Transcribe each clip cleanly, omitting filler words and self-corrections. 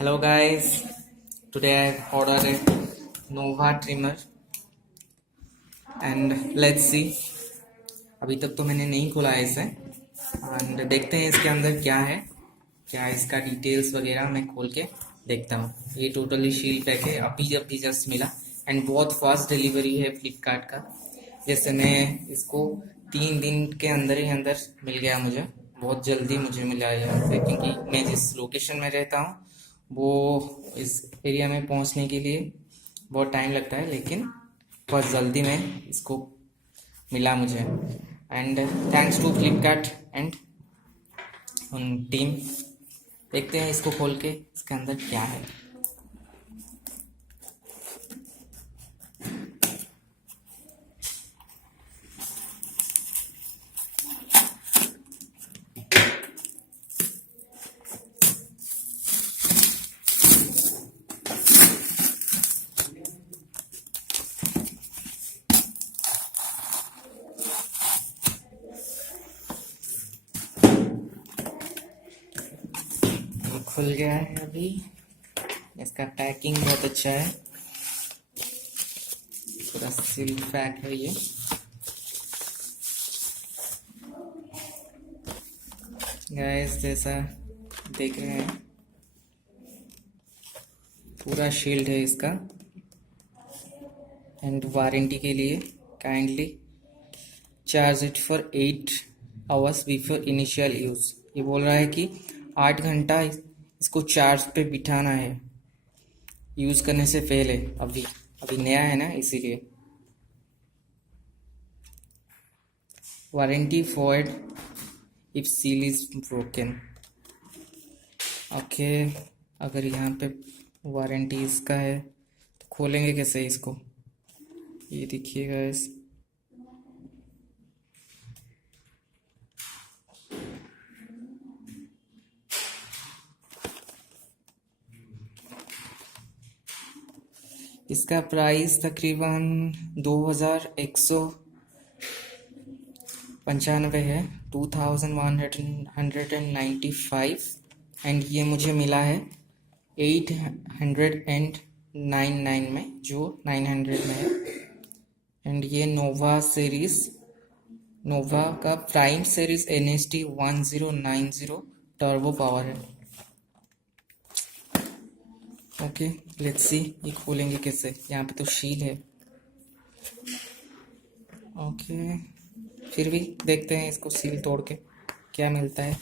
Hello guys, today I ordered a Nova trimmer and let's see. अभी तक तो मैंने नहीं खोला है इसे एंड देखते हैं इसके अंदर क्या है, क्या इसका डिटेल्स वगैरह मैं खोल के देखता हूँ। ये टोटली शील पैक है, अभी जस्ट मिला एंड बहुत फास्ट डिलीवरी है फ्लिपकार्ट का। जैसे मैं इसको 3 दिन के अंदर ही अंदर मिल गया मुझे, बहुत जल्दी मुझे मिला यहाँ पे, क्योंकि मैं जिस लोकेशन में रहता हूँ वो इस एरिया में पहुँचने के लिए बहुत टाइम लगता है, लेकिन बहुत जल्दी में इसको मिला मुझे and thanks to Flipkart and उन टीम। देखते हैं इसको खोल के इसके अंदर क्या है। खुल गया है अभी। इसका पैकिंग बहुत अच्छा है, पूरा सील पैक है ये। गाइस जैसा देख रहे हैं पूरा शील्ड है इसका एंड वारंटी के लिए kindly charge it for 8 hours before initial use. ये बोल रहा है कि 8 घंटा इसको चार्ज पे बिठाना है यूज करने से पहले। अभी नया है ना, इसीलिए। Warranty for if seal is broken. Okay, अगर यहाँ पे वारंटी इसका है तो खोलेंगे कैसे इसको? ये देखिएगा इस इसका प्राइस तकरीबन 2195 है, 2195 एंड ये मुझे मिला है 899 में, जो 900 में है। एंड ये नोवा का prime series NST 1090 turbo power है। ओके लेट्स सी ये खोलेंगे कैसे। यहाँ पे तो शील है। ओके फिर भी देखते हैं इसको सील तोड़ के क्या मिलता है।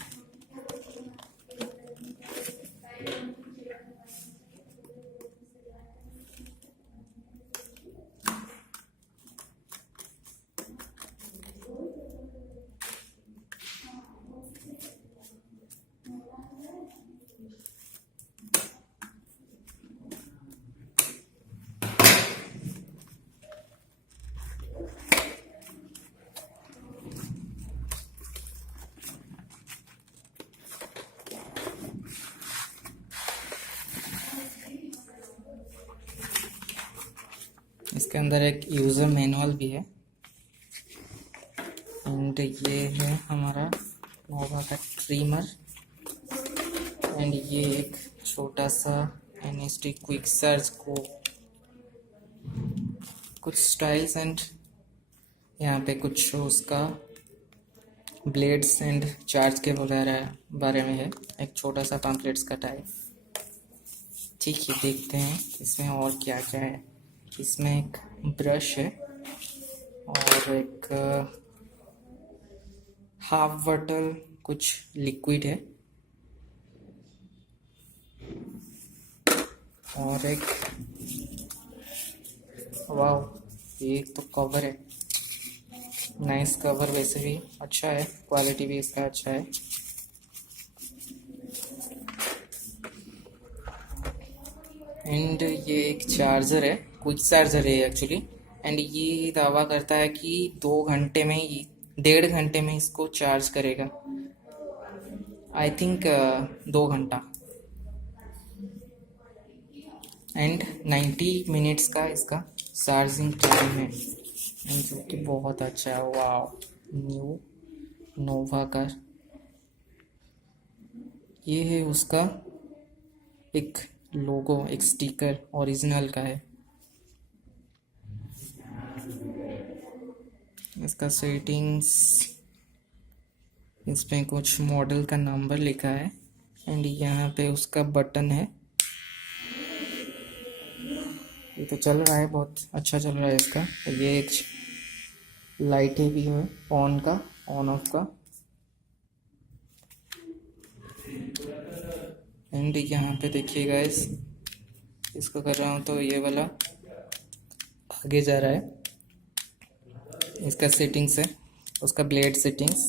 इसके अंदर एक यूज़र मैनुअल भी है एंड ये है हमारा नोवा का ट्रिमर एंड ये एक छोटा सा NST क्विक सर्च को कुछ स्टाइल्स एंड यहाँ पे कुछ उसका ब्लेड्स एंड चार्ज के वगैरह बारे में है, एक छोटा सा पैम्पलेट्स का टाइप। ठीक है, देखते हैं इसमें और क्या क्या है। इसमें एक ब्रश है और एक हाफ बॉटल कुछ लिक्विड है और एक वाव, ये तो कवर है, नाइस कवर। वैसे भी अच्छा है, क्वालिटी भी इसका अच्छा है। एंड ये एक चार्जर है, क्विक चार्जर है एक्चुअली, एंड ये दावा करता है कि 2 घंटे में ही 1.5 घंटे में इसको चार्ज करेगा। आई थिंक 2 घंटा एंड 90 मिनट्स का इसका चार्जिंग टाइम है, जो कि बहुत अच्छा है। वाह, न्यू नोवा का ये है उसका एक लोगो, एक स्टिकर ओरिजिनल का है। इसका सेटिंग्स, इसमें कुछ मॉडल का नंबर लिखा है एंड यहाँ पे उसका बटन है। ये तो चल रहा है, बहुत अच्छा चल रहा है इसका। ये एक लाइटें भी है ऑन का, ऑन ऑफ का। एंड यहाँ पे देखिए गाइस, इसको कर रहा हूँ तो ये वाला आगे जा रहा है। इसका सेटिंग्स है, उसका ब्लेड सेटिंग्स,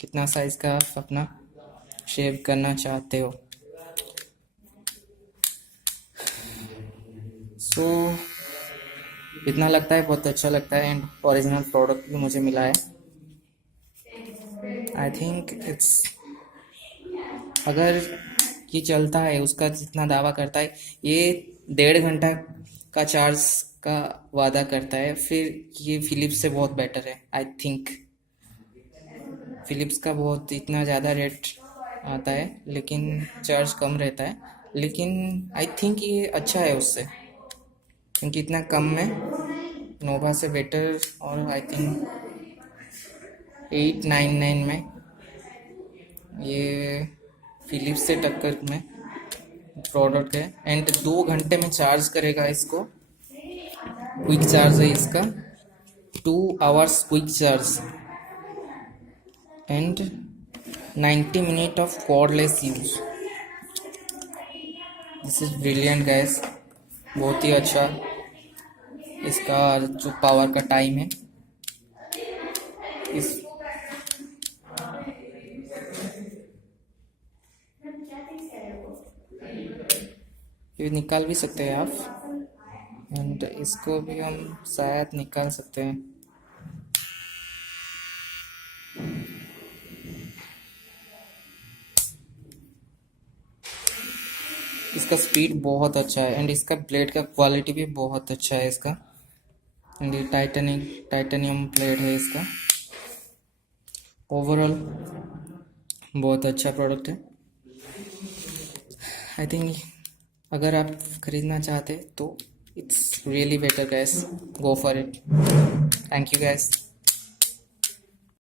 कितना साइज का आप अपना शेव करना चाहते हो। सो इतना लगता है, बहुत अच्छा लगता है एंड ओरिजिनल प्रोडक्ट भी मुझे मिला है। आई थिंक इट्स, अगर ये चलता है, उसका जितना दावा करता है, ये 1.5 घंटा का चार्ज का वादा करता है, फिर ये फिलिप्स से बहुत बेटर है। आई थिंक फिलिप्स का बहुत इतना ज़्यादा रेट आता है लेकिन चार्ज कम रहता है, लेकिन आई थिंक ये अच्छा है उससे, क्योंकि इतना कम में नोवा से बेटर। और आई थिंक 899 में ये फिलिप्स से टक्कर में प्रोडक्ट है एंड 2 घंटे में चार्ज करेगा इसको। क्विक चार्ज है इसका, 2 hours quick charge and 90 minute of cordless use. This is brilliant guys, बहुत ही अच्छा इसका जो पावर का टाइम है। इस ये निकाल भी सकते हैं आप एंड इसको भी हम शायद निकाल सकते हैं। इसका स्पीड बहुत अच्छा है एंड इसका ब्लेड का क्वालिटी भी बहुत अच्छा है इसका। एंड ये टाइटेनियम ब्लेड है इसका। ओवरऑल बहुत अच्छा प्रोडक्ट है। आई थिंक अगर आप खरीदना चाहते तो it's really better guys, go for it. Thank you guys.